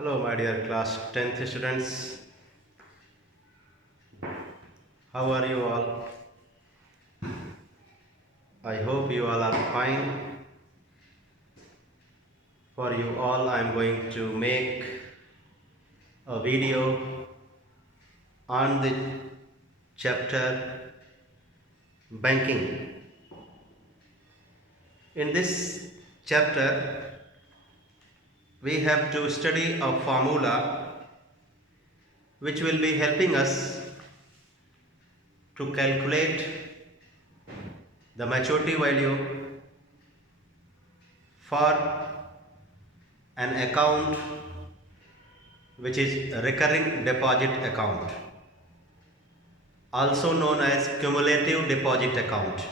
Hello, my dear class 10th students. How are you all? I hope you all are fine. For you all, I am going to make a video on the chapter banking. In this chapter, we have to study a formula which will be helping us to calculate the maturity value for an account which is a recurring deposit account, also known as cumulative deposit account.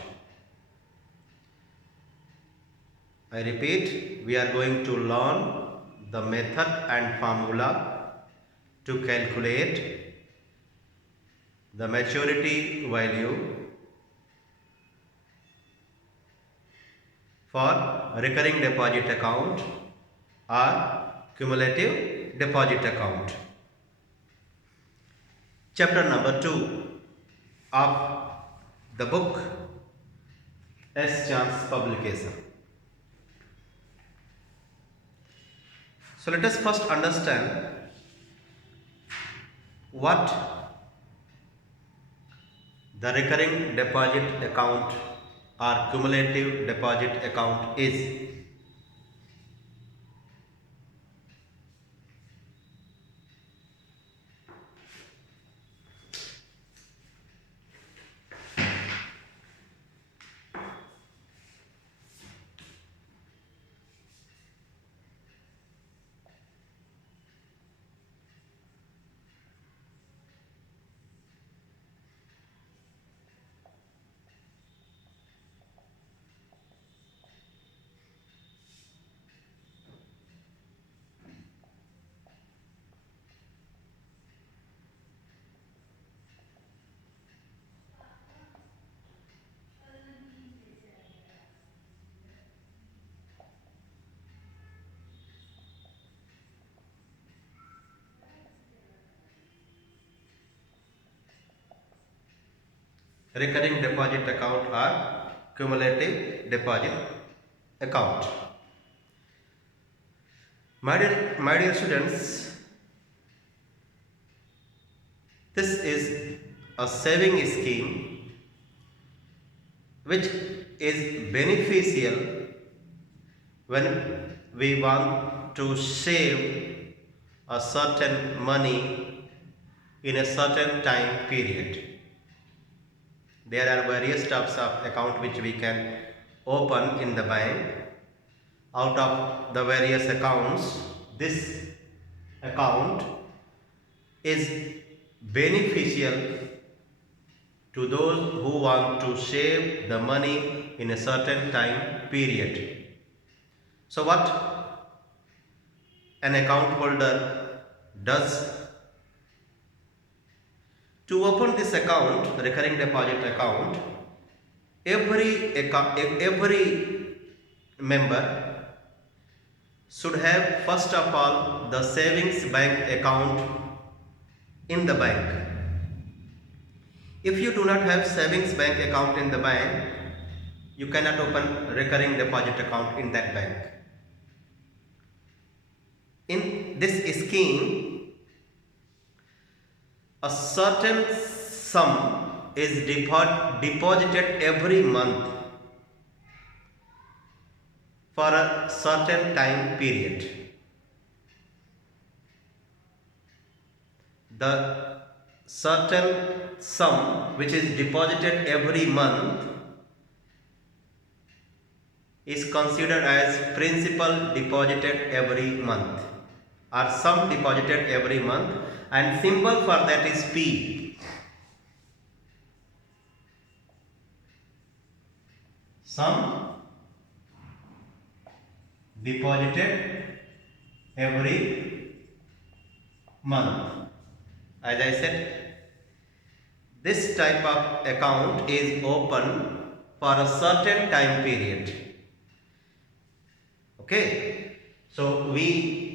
I repeat, we are going to learn the method and formula to calculate the maturity value for recurring deposit account or cumulative deposit account. Chapter number 2 of the book S. Chance publication. So let us first understand what the recurring deposit account or cumulative deposit account is. Recurring deposit account or cumulative deposit account. My dear students, this is a saving scheme which is beneficial when we want to save a certain money in a certain time period. There are various types of account which we can open in the bank. Out of the various accounts, this account is beneficial to those who want to save the money in a certain time period. So what an account holder does to open this account, recurring deposit account, every member should have first of all the savings bank account in the bank. If you do not have savings bank account in the bank, you cannot open recurring deposit account in that bank. In this scheme, a certain sum is deposited every month for a certain time period. The certain sum which is deposited every month is considered as principal deposited every month or sum deposited every month, and symbol for that is P. Sum deposited every month. As I said, this type of account is open for a certain time period. Okay, so we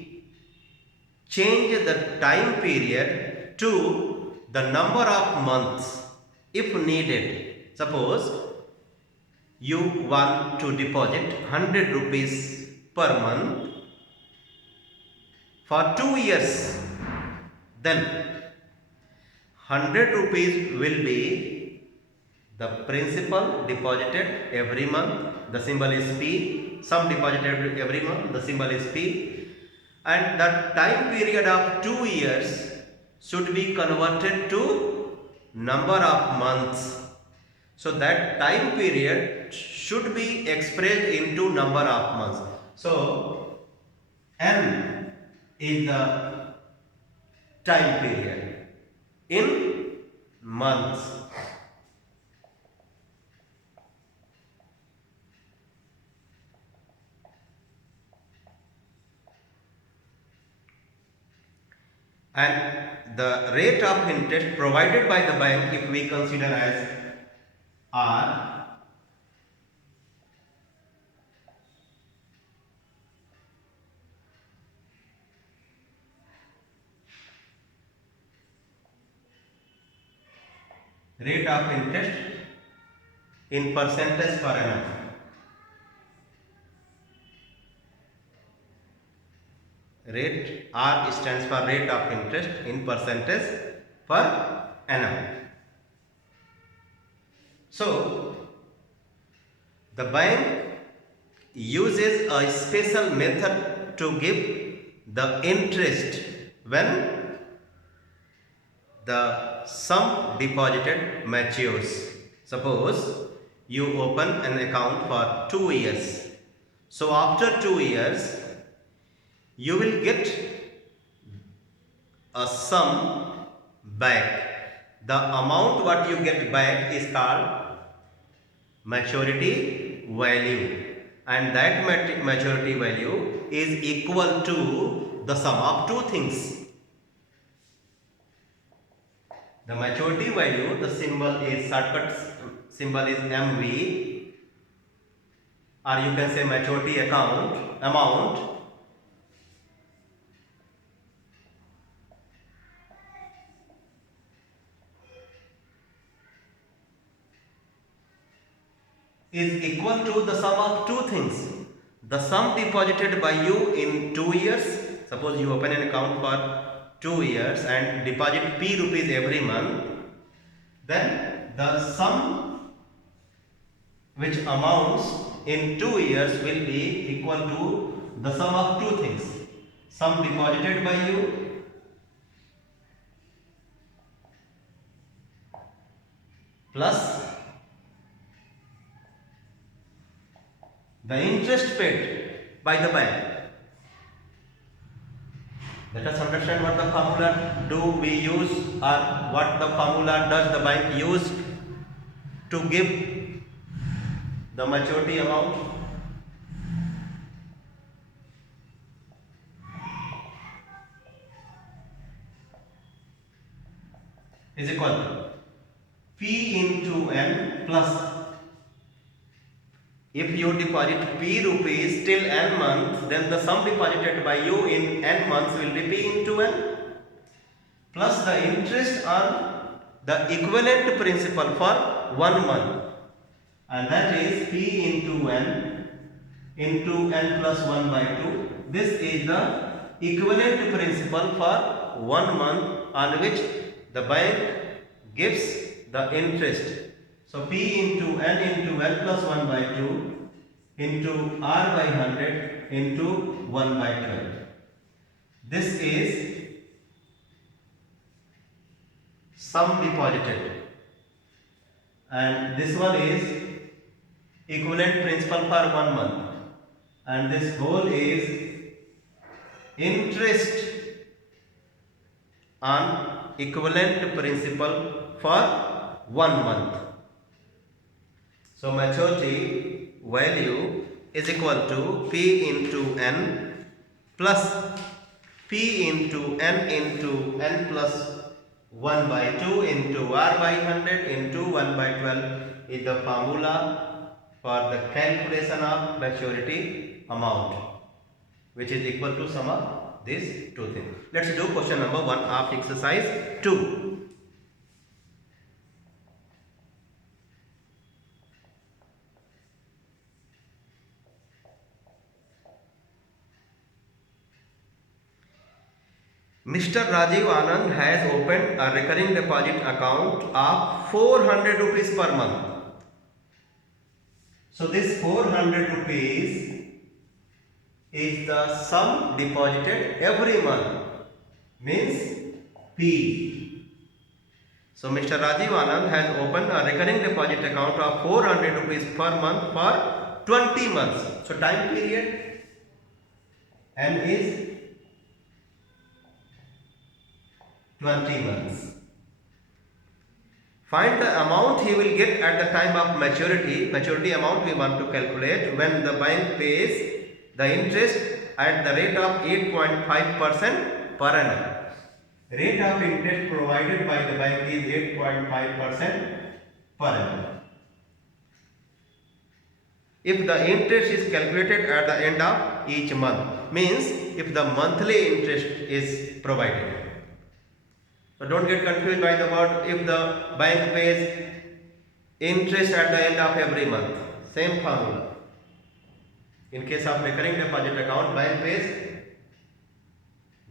change the time period to the number of months if needed. Suppose you want to deposit 100 rupees per month for 2 years, then 100 rupees will be the principal deposited every month, the symbol is P, sum deposited every month, the symbol is P, and the time period of 2 years should be converted to number of months. So that time period should be expressed into number of months. So N is the time period in months. And the rate of interest provided by the bank, if we consider as R, rate of interest in percentage per annum. Rate R stands for rate of interest in percentage per annum. So the bank uses a special method to give the interest when the sum deposited matures. Suppose you open an account for 2 years. So after 2 years you will get a sum back. The amount what you get back is called maturity value, and that maturity value is equal to the sum of two things. The maturity value, the symbol is shortcut symbol is MV, or you can say maturity amount, is equal to the sum of two things. The sum deposited by you in 2 years, suppose you open an account for 2 years and deposit P rupees every month, then the sum which amounts in 2 years will be equal to the sum of two things. Sum deposited by you plus the interest paid by the bank. Let us understand what the formula do we use, or what the formula does the bank use to give the maturity amount. Is equal to P into N plus, if you deposit P rupees till N months, then the sum deposited by you in N months will be P into N plus the interest on the equivalent principal for 1 month, and that is P into N plus 1 by 2. This is the equivalent principal for 1 month on which the bank gives the interest. So P into N plus 1 by 2 into R by 100 into 1 by 12. This is sum deposited, and this one is equivalent principal for 1 month, and this whole is interest on equivalent principal for 1 month. So maturity value is equal to P into N plus P into N plus 1 by 2 into R by 100 into 1 by 12 is the formula for the calculation of maturity amount, which is equal to sum of these two things. Let's do question number 1 of exercise 2. Mr. Rajiv Anand has opened a recurring deposit account of 400 rupees per month. So this 400 rupees is the sum deposited every month, means P. So Mr. Rajiv Anand has opened a recurring deposit account of 400 rupees per month for 20 months. So time period N is 20 months. Find the amount he will get at the time of maturity. Maturity amount we want to calculate when the bank pays the interest at the rate of 8.5% per annum. Rate of interest provided by the bank is 8.5% per annum. If the interest is calculated at the end of each month, means if the monthly interest is provided. So don't get confused by the word if the bank pays interest at the end of every month. Same formula. In case of recurring deposit account, bank pays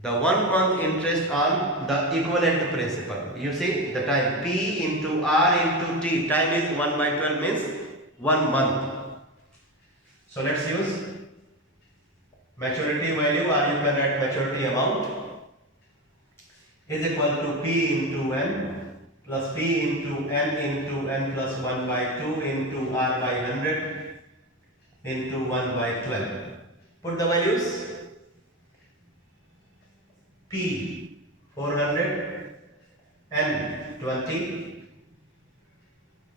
the 1 month interest on the equivalent principal. You see the time P into R into T. Time is 1/12 means 1 month. So let's use maturity value, or you can write maturity amount is equal to P into N plus P into N plus 1/2 into R by 100 into 1/12. Put the values. P 400, N 20,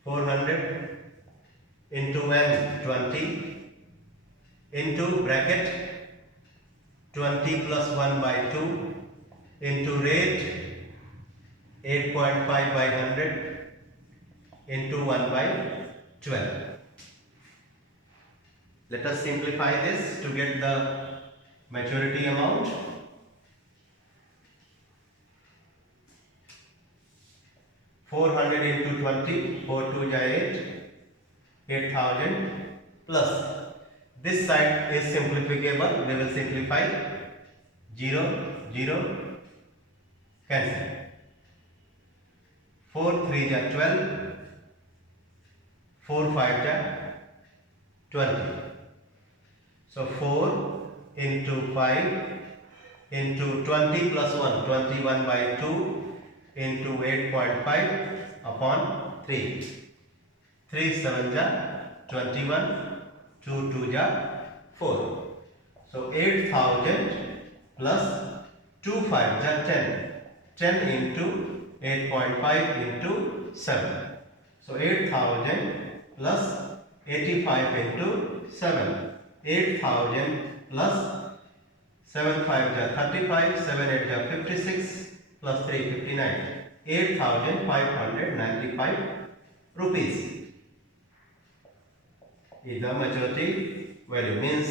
400 into N 20 into bracket 20 plus 1/2 into rate 8.5/100 into 1/12. Let us simplify this to get the maturity amount. 400 into 20, 4 2 8, 8000 plus this side is simplificable. We will simplify 0 0 cancel. 4 3 ja 12, 4 5 ja 20. So 4 into 5 into 20 plus 1, 21/2 into 8.5 upon 3. 3 7 ja 21, 2 2 ja 4. So 8000 plus 2 5 ja 10. 10 into 8.5 into 7. So 8000 plus 85 into 7. 8000 plus 7 5 ja 35, 7 8 ja 56 plus 3 59. 8595 rupees is the maturity value, means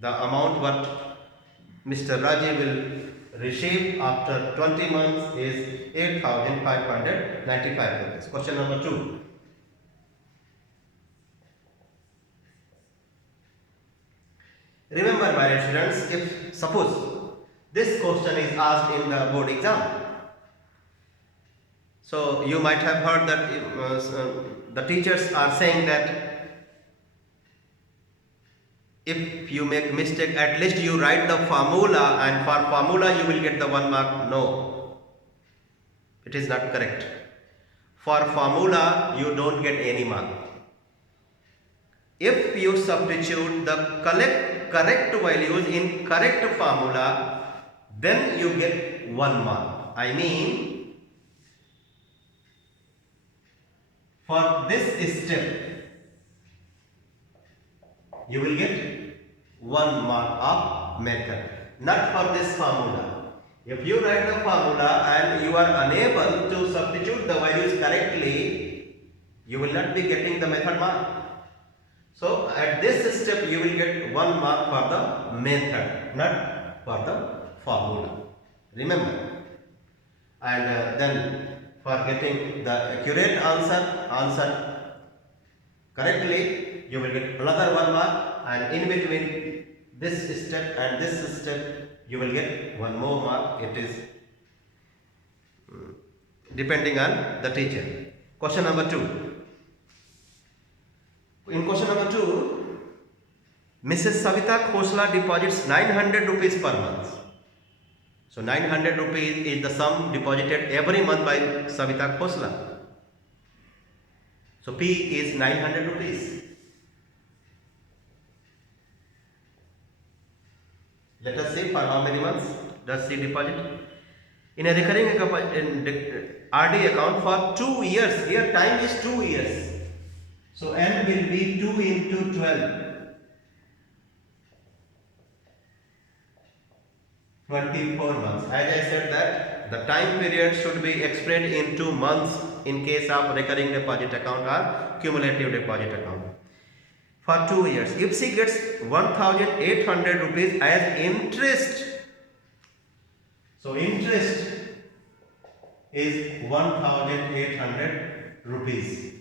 the amount what Mr. Rajiv will receive after 20 months is 8595 rupees. Question number 2. Remember, my dear students, if suppose this question is asked in the board exam, so you might have heard that the teachers are saying that if you make mistake, at least you write the formula, and for formula you will get the 1 mark. No, it is not correct. For formula you don't get any mark. If you substitute the correct values in correct formula, then you get 1 mark. I mean, for this step you will get 1 mark of method, not for this formula. If you write the formula and you are unable to substitute the values correctly, you will not be getting the method mark. So at this step you will get 1 mark for the method, not for the formula. Remember. And then for getting the accurate answer correctly, you will get another 1 mark, and in between this step and this step you will get 1 more mark. It is depending on the teacher. Question number 2. In question number 2, Mrs. Savita Khosla deposits 900 rupees per month. So 900 rupees is the sum deposited every month by Savita Khosla. So P is 900 rupees. Let us see for how many months does she deposit. In a recurring RD account for 2 years. Here time is 2 years. So N will be 2 into 12. 24 months. As I said that the time period should be explained into months in case of recurring deposit account or cumulative deposit account. For 2 years. If she gets 1,800 rupees as interest, so interest is 1,800 rupees.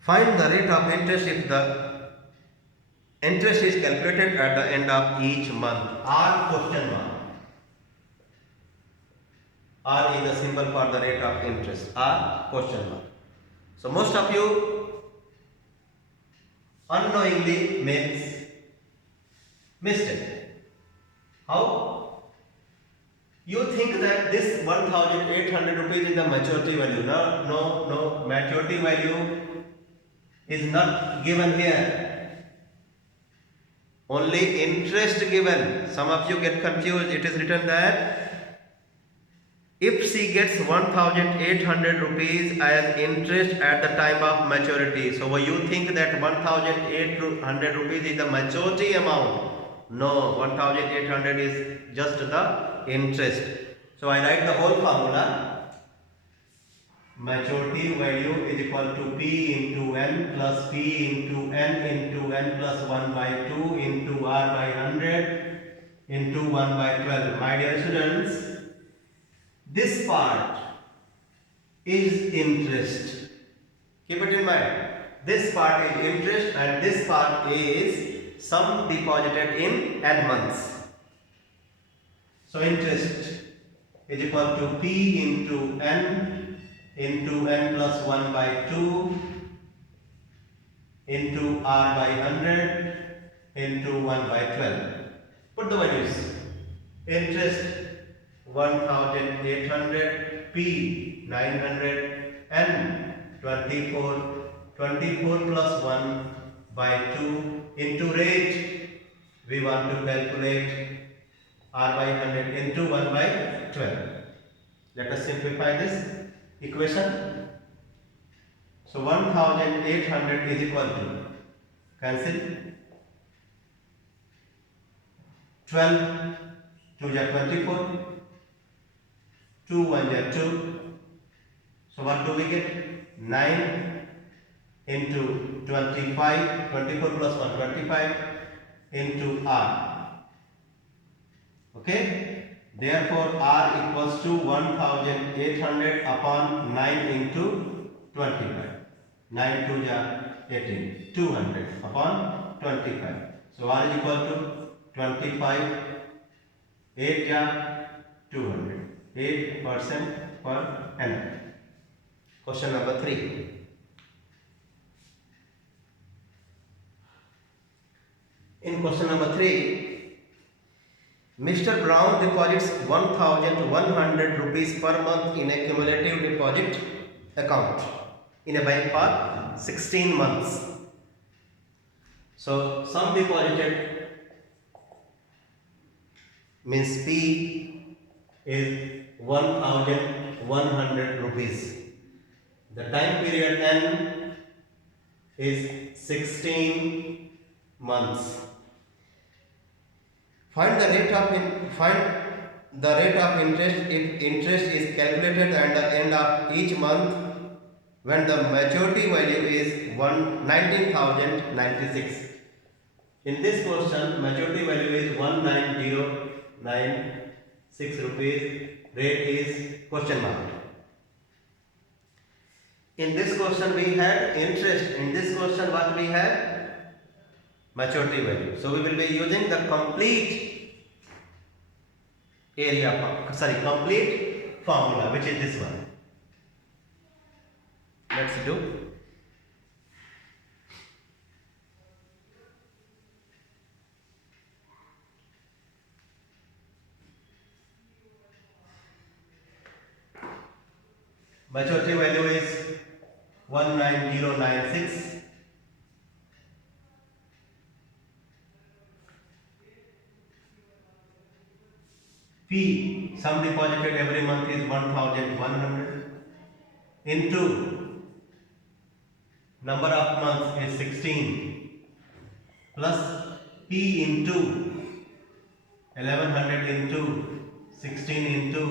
Find the rate of interest if the interest is calculated at the end of each month. R question mark. R is the symbol for the rate of interest. R question mark. So most of you unknowingly makes mistake. How? You think that this 1,800 rupees is the maturity value. No, maturity value is not given here. Only interest given. Some of you get confused. It is written that if she gets 1,800 rupees as interest at the time of maturity. So you think that 1,800 rupees is the maturity amount. No, 1,800 is just the interest. So I write the whole formula. Maturity value is equal to P into N plus P into N plus 1 by 2 into R by 100 into 1 by 12. My dear students, this part is interest. Keep it in mind. This part is interest and this part is sum deposited in N months. So interest is equal to P into N plus 1 by 2 into R by 100 into 1 by 12. Put the values. Interest 1,800, P 900, N 24, 24 plus 1 by 2 into rate. We want to calculate R by 100 into 1 by 12. Let us simplify this equation. So 1,800 is equal to, cancel, 12 2 is 24, 2 1 is 2. So what do we get? 9 into 25, 24 plus 1 25 into R. Okay. Therefore, R equals to 1,800 upon 9 into 25. 9 2 is 18. 200 upon 25. So, R is equal to 25. 8 is 200. 8% per annum. Question number 3. In question number 3, Mr. Brown deposits 1,100 rupees per month in a cumulative deposit account in a bank for 16 months. So, sum deposited means P is 1,100 rupees. The time period N is 16 months. Find the rate of interest if interest is calculated at the end of each month when the maturity value is 19,096. In this question, majority value is 19096 rupees. Rate is question mark. In this question, we had interest. In this question, what we had? Maturity value. So we will be using the complete complete formula, which is this one. Let's do. Maturity value is 19096. P, sum deposited every month is 1100 into number of months is 16 plus P into 1100 into 16 into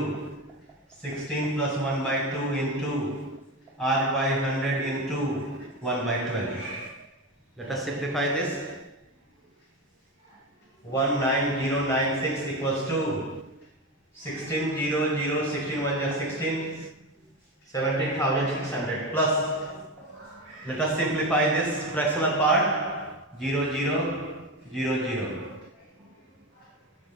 16 plus 1 by 2 into R by 100 into 1 by 12. Let us simplify this. 19096 equals to 1600, 16 1 is 16, 17,600 plus, let us simplify this fractional part, 0 0 0 0,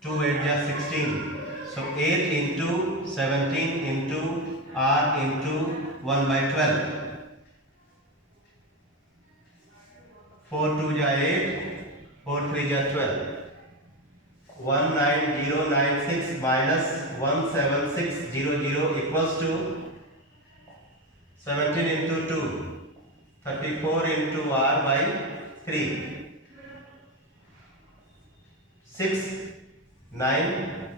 2 8 is 16, so 8 into 17 into R into 1 by 12, 4 2 is 8, 4 3 is 12. 19096 minus 17600 equals to 17 into 2, 34 into R by 3, 6 9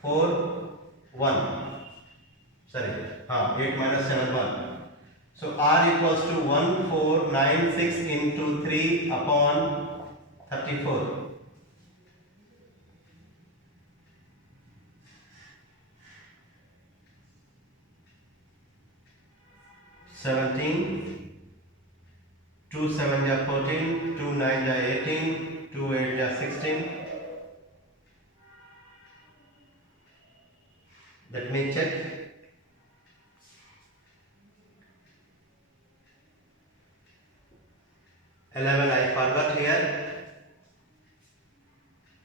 4 1, sorry, 8 minus 7 1. So R equals to 1496 into 3 upon 34. 17, 2 7 is 14, 2 9 is 18, 2 8 is 16. Let me check. 11 I forgot here.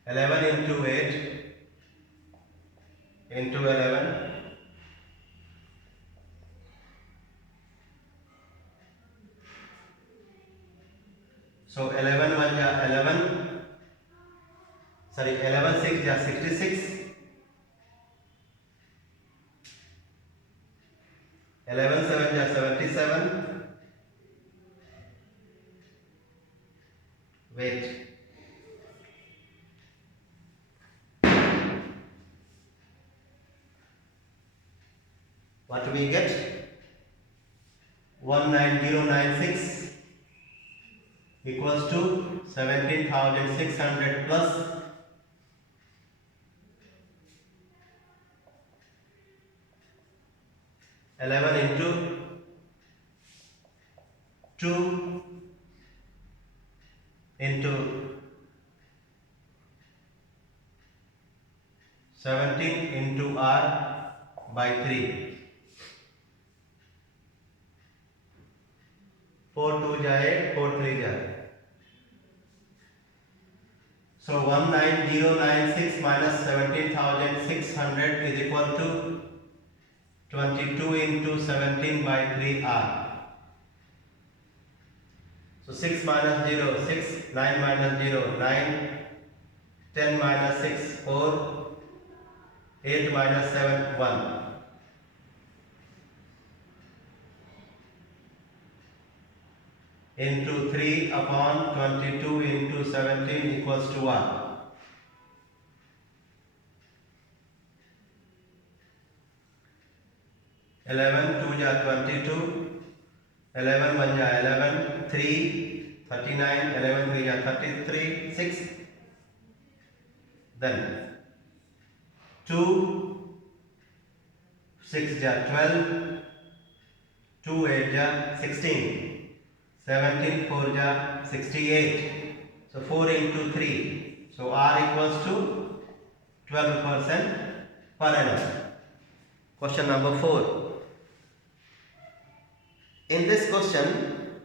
11 into 8 into 11. So 11 1 is 11. Sorry, 11 6 is 66. 11 7 is 77. Wait. What do we get? 19096 equals to 17,600 plus 11 into 2 into 17 into R by 3. 4 2 is 8, 4 3 is 8. So 19096 minus 17,600 is equal to 22 into 17 by 3R. So 6 minus 0, 6, 9 minus 0, 9, 10 minus 6, 4, 8 minus 7, 1. Into 3 upon 22 into 17 equals to 1. Eleven 2 is 22, 11 1 is 11, 3, 39, 11 3 is 33, 6. Then 2, 6 is 12, 2 8 is 16. 17 4 is 68. So 4 into 3. So R equals to 12% per annum. Question number 4. In this question,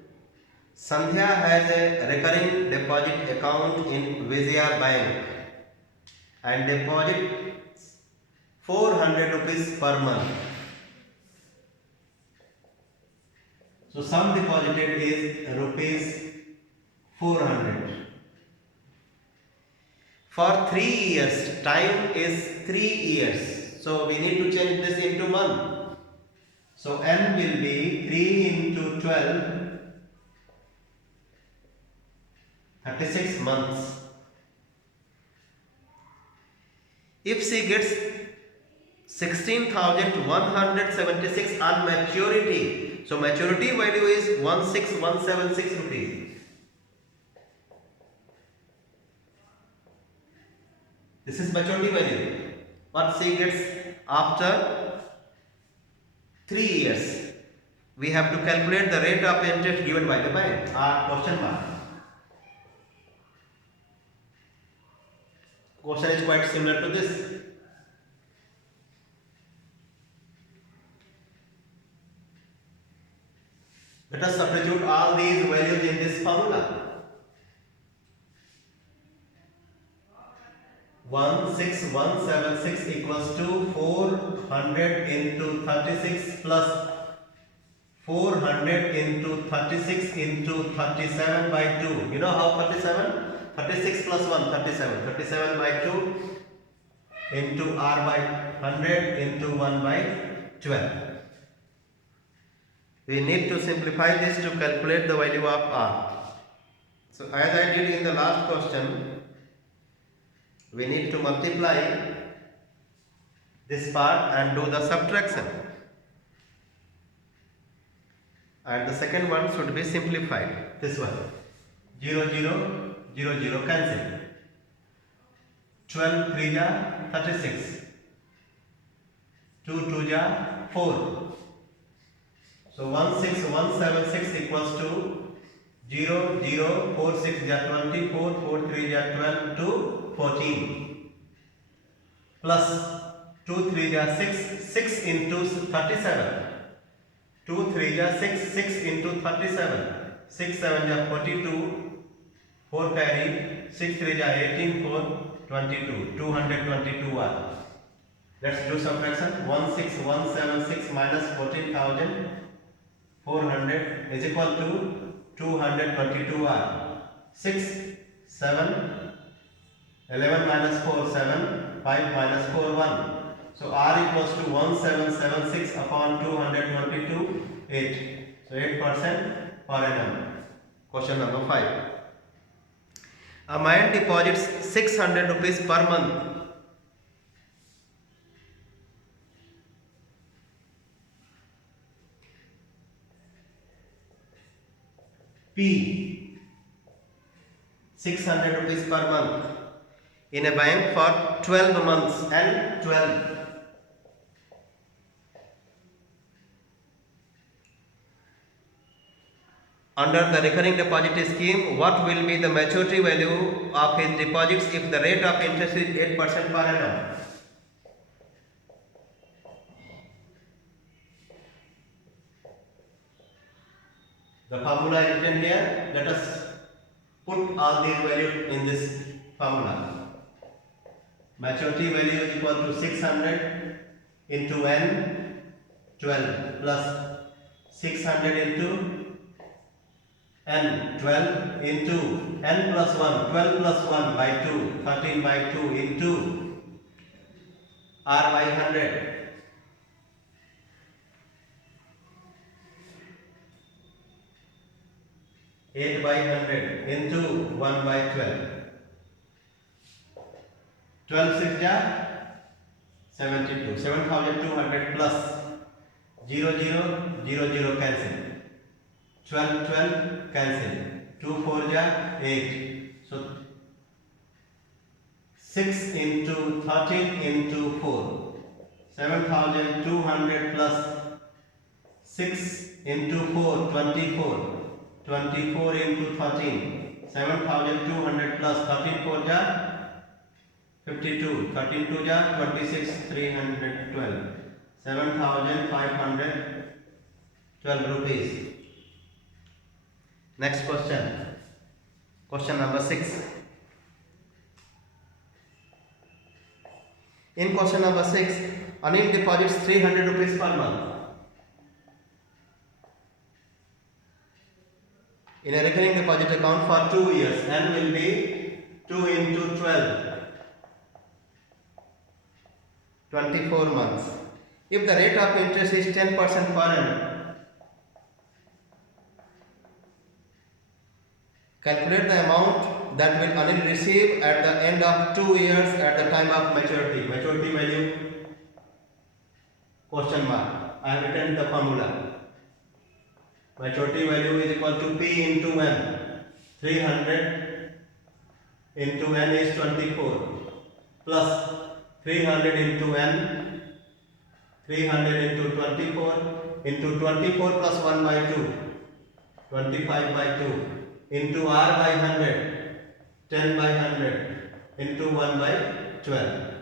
Sandhya has a recurring deposit account in Vijaya Bank and deposits 400 rupees per month. So sum deposited is rupees 400. For 3 years, time is 3 years. So we need to change this into month. So n will be 3 into 12, 36 months. If she gets 16,176 on maturity, so maturity value is 16,176 rupees. This is maturity value. What she gets after 3 years. We have to calculate the rate of interest given by the bank. Question mark. Question is quite similar to this. Let us substitute all these values in this formula. 16176 equals to 400 into 36 plus 400 into 36 into 37 by 2. You know how 37? 36 plus 1, 37. 37 by 2 into R by 100 into 1 by 12. We need to simplify this to calculate the value of R. So as I did in the last question, we need to multiply this part and do the subtraction. And the second one should be simplified. This one. 0, 0, 0, 0 cancel. 12 3 ja 36. 2 2 ja 4. So 16176 equals to 0 0 4 6 ja 24 4 3 ja 12 to 14 plus 2 3 ja 6 6 into 37. 2 3 ja 6 6 into 37. 6 7 ja 42. 4 carry 6 3 ja 18 4 22 222 R. Let's do subtraction. 16176 minus 14,400 is equal to 222 R. 6 7 11 minus 4 7 5 minus 4 1. So R equals to 1776 upon 222 8. So 8% per annum. Question number 5. A man deposits 600 rupees per month. P 600 rupees per month in a bank for 12 months and 12. Under the recurring deposit scheme, what will be the maturity value of his deposits if the rate of interest is 8% per annum? The formula is written here. Let us put all these values in this formula. Maturity value is equal to 600 into n 12 plus 600 into n 12 into n plus 1 12 plus 1 by 2 13 by 2 into R by 100. 8 by 100 into 1 by 12. 12 6 ja 72. 7200 plus 0 0 0 0 cancel. 12 12 cancel. 2 4 ja 8. So 6 into 13 into 4. 7200 plus 6 into 4 24. 24 into 13 7,200 plus 13 4 ja 52, 13 2 ja 26, 312, 7,512 rupees. Next question. Question number 6. In question number 6, Anil deposits 300 rupees per month in a recurring deposit account for 2 years and will be 2 into 12, 24 months. If the rate of interest is 10% per annum, calculate the amount that will Anil receive at the end of 2 years at the time of maturity. Maturity value question mark. I have written the formula. Maturity value is equal to P into N. 300 into N is 24 plus 300 into N, 300 into 24 into 24 plus 1 by 2, 25 by 2 into R by 100, 10 by 100 into 1 by 12.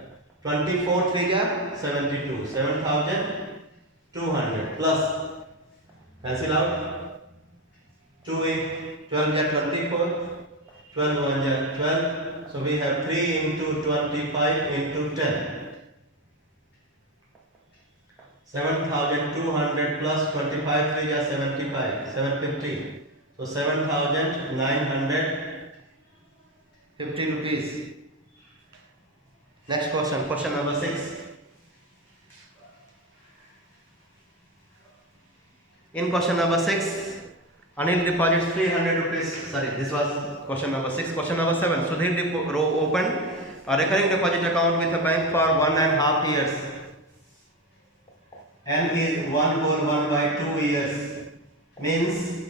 24 3 ja 72, 7,200 plus cancel out 2 8, 12 ja 24, 12 1 ja 12. So we have 3 into 25 into 10. 7,200 plus 25 3 ja 75, 750. So 7,950 rupees. Next question, question number 6. In question number 6, Anil deposits 300 rupees. Sorry, this was question number 6. Question number 7. Sudhir opened a recurring deposit account with a bank for 1.5 years. And his 1 whole 1 by 2 years means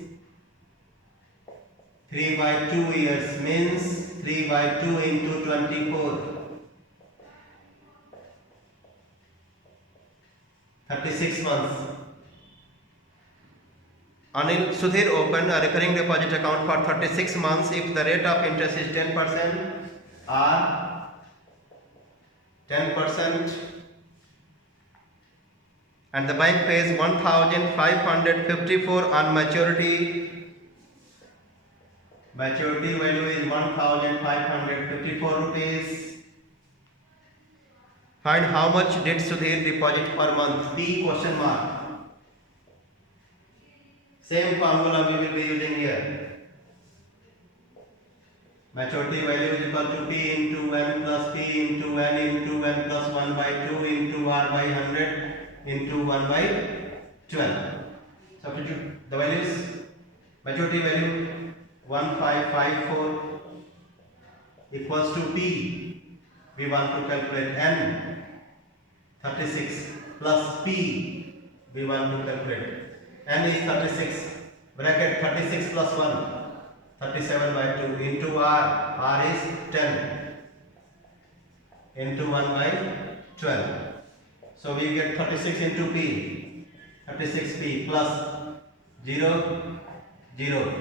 3 by 2 years means 3 by 2 into 24. 36 months. Anil Sudhir opened a recurring deposit account for 36 months if the rate of interest is 10% or 10% and the bank pays 1,554 on maturity. Maturity value is 1,554 rupees. Find how much did Sudhir deposit per month? P question mark. Same formula we will be using here. Maturity value is equal to P into N plus P into N into N plus 1 by 2 into R by 100 into 1 by 12. Substitute the values. Maturity value 1554 equals to P. We want to calculate N 36 plus P. We want to calculate N is 36 bracket 36 plus 1 37 by 2 into R is 10 into 1 by 12. So we get 36 into P, 36P plus 0 0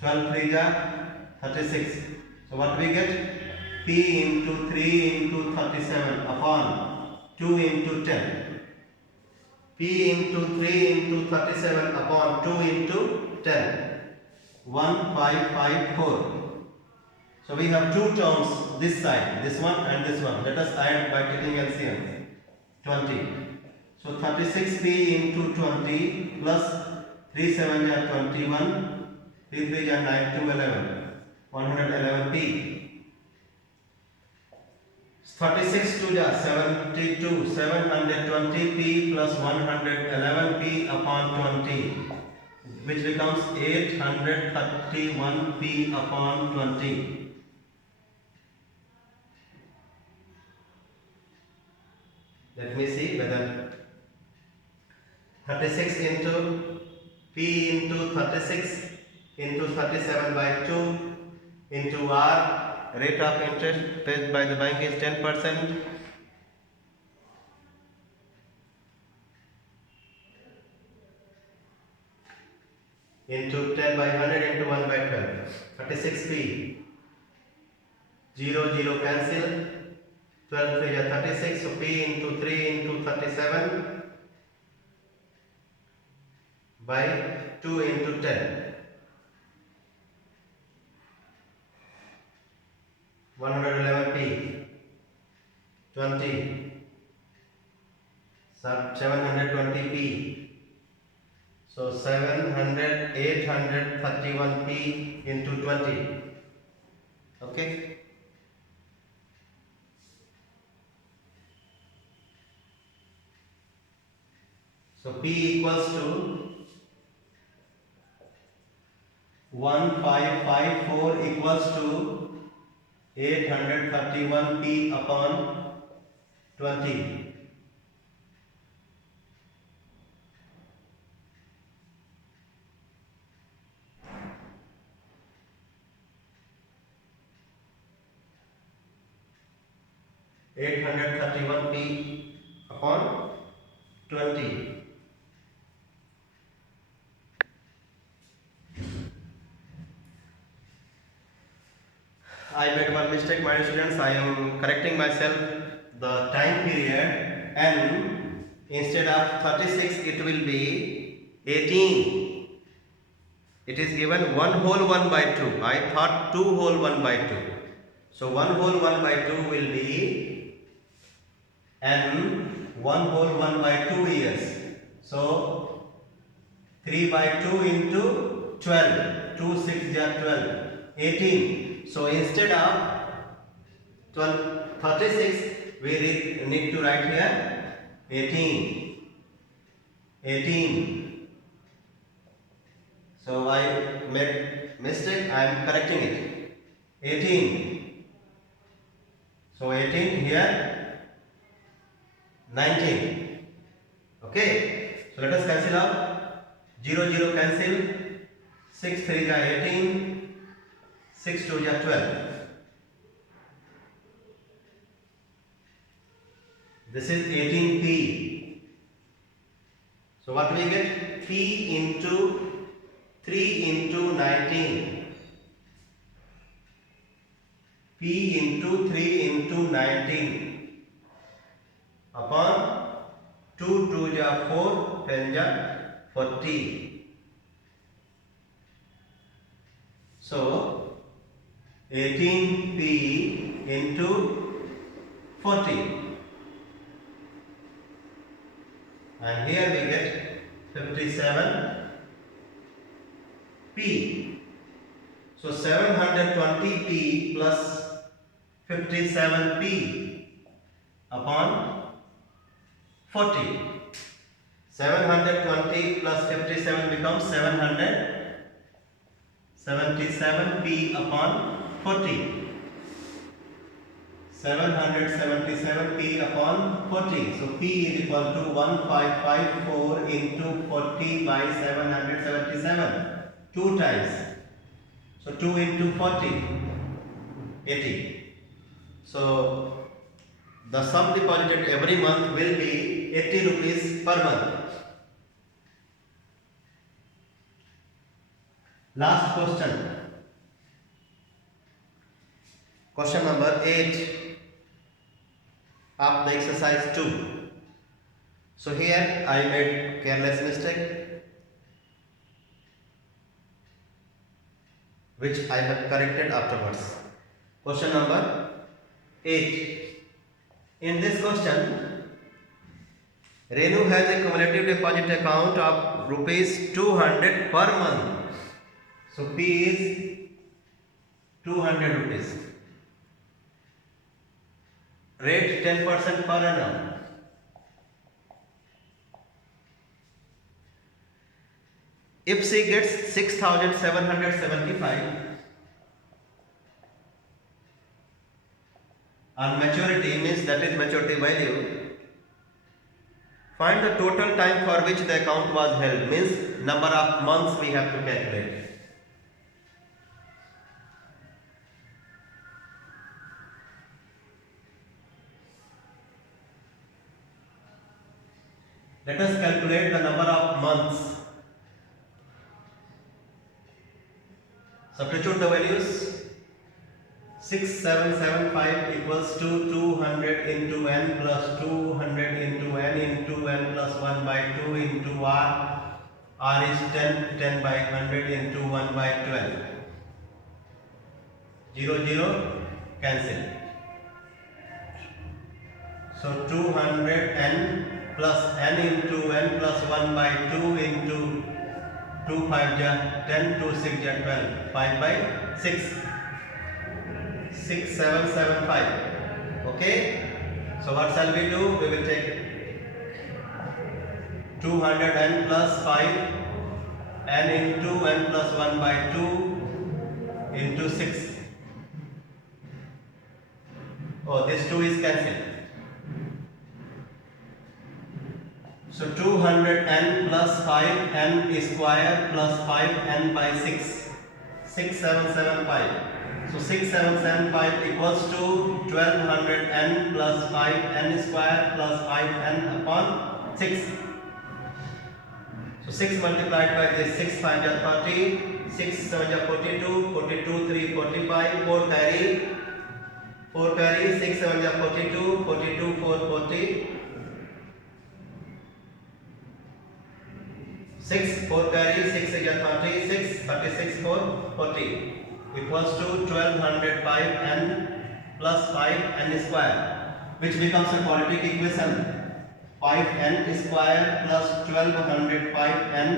12 3 ja 36. So what we get? P into 3 into 37 upon 2 into 10. P into 3 into 37 upon 2 into 10. 1554. So we have two terms this side, this one and this one. Let us add by taking LCM. 20. So 36P into 20 plus 3 7 are 21, 3 3 are 9 2 11. 111P. 36 2 ja 72, 720P plus 111P upon 20, which becomes 831P upon 20. Let me see whether 36 into P into 36 into 37 by 2 into R. Rate of interest paid by the bank is 10%. into 10 by 100 into 1 by 12. 36p. 0 0 cancel. 12 3 is 36. So p into 3 into 37 by 2 into 10. 111p. 20. 720p. So 831p into 20. Okay. So p equals to 1554 equals to 831p upon 20. 831p upon 20. I made one mistake, my students. I am correcting myself. The time period n, instead of 36 it will be 18. It is given 1 whole 1 by 2. I thought 2 whole 1 by 2. So 1 whole 1 by 2 will be n 1 whole 1 by 2 years. So 3 by 2 into 12. 2 6 are 12. 18. So instead of 36, we need to write here 18. 18. So I made mistake. I am correcting it. 18. So 18 here. 19. Okay. So let us cancel out. 0 0 cancel. 6 3 is 18. 6 2 is 12. This is 18p. So what we get? P into 3 into 19. P into 3 into 19 upon 2 2 is 4, 10 is 40. So 18p into 40. And here we get 57p. So 720p plus 57p upon 40. 720 plus 57 becomes 777p upon 40. 777p upon 40. So p is equal to 1554 into 40 by 777. 2 times. So 2 into 40. 80. So the sum deposited every month will be 80 rupees per month. Last question. Question number 8 of the exercise 2. So here I made careless mistake, which I have corrected afterwards. Question number 8. In this question, Renu has a cumulative deposit account of rupees 200 per month. So P is 200 rupees. Rate 10% per annum. If she gets 6,775 on maturity, means that is maturity value, find the total time for which the account was held, means number of months we have to calculate. Let us calculate the number of months. Substitute the values. 6775 equals to 200 into n plus 200 into n plus 1 by 2 into r. R is 10 by 100 into 1 by 12. 0, 0 cancel. So 200 n plus n into n plus 1 by 2 into 2 5 ja 10, 2 6 ja 12, 5 by 6. 6775. Okay, so what shall we do? We will take 200 n plus 5 n into n plus 1 by 2 into 6. Oh, this 2 is cancelled. So 200 n plus 5 n square plus 5 n by 6. 6775. So 6775 equals to 1200 n plus 5 n square plus 5 n upon 6. So 6 multiplied by this, 6 5 ja 30, 6 7 ja 42, 42 3 45, 4 carry, 6 7 ja 42, 42 4 40, 6 4 carry, 6 6 ja 36, 36 4 40. Equals to 1205 n plus 5 n square, which becomes a quadratic equation. 5 n square plus 1205 n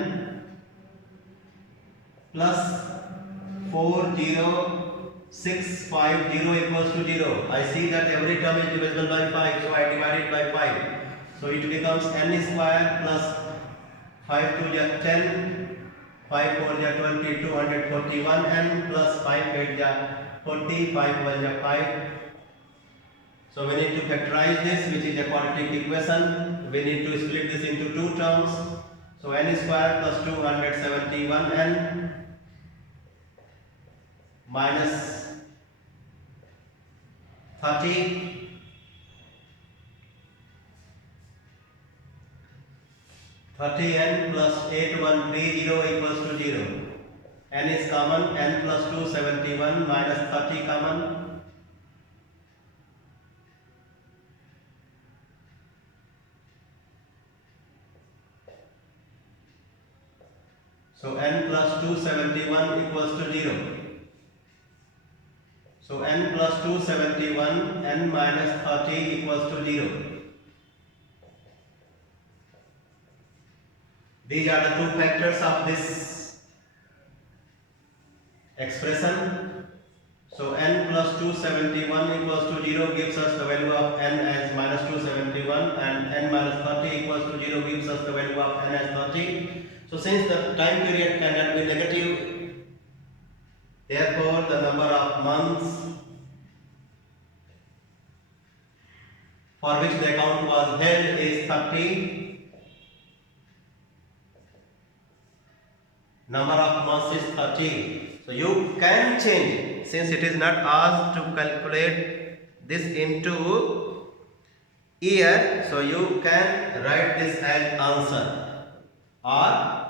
plus 40650 equals to 0. I see that every term is divisible by 5, so I divide it by 5. So it becomes n square plus 5 2 ja 10, 5 4 ja 20, 241 n plus 5 8 ja 40, 5 1 ja 5. So we need to factorize this, which is a quadratic equation. We need to split this into two terms. So n square plus 271 n minus 30 n plus 8130 equals to 0. N is common, n plus 271 minus 30 common. So n plus 271 equals to 0. So n plus 271, n minus 30 equals to 0. These are the two factors of this expression. So n plus 271 equals to 0 gives us the value of n as minus 271, and n minus 30 equals to 0 gives us the value of n as 30. So since the time period cannot be negative, therefore the number of months for which the account was held is 30. Number of months is 30. So you can change it, since it is not asked to calculate this into year. So you can write this as answer, or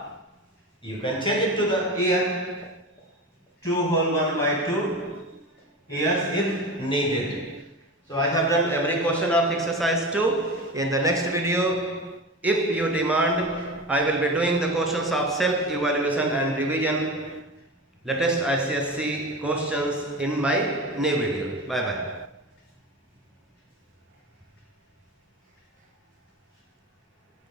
you can change it to the year, 2 whole 1 by 2 years if needed. So I have done every question of exercise 2. In the next video, if you demand, I will be doing the questions of self-evaluation and revision, latest ICSE questions in my new video. Bye bye.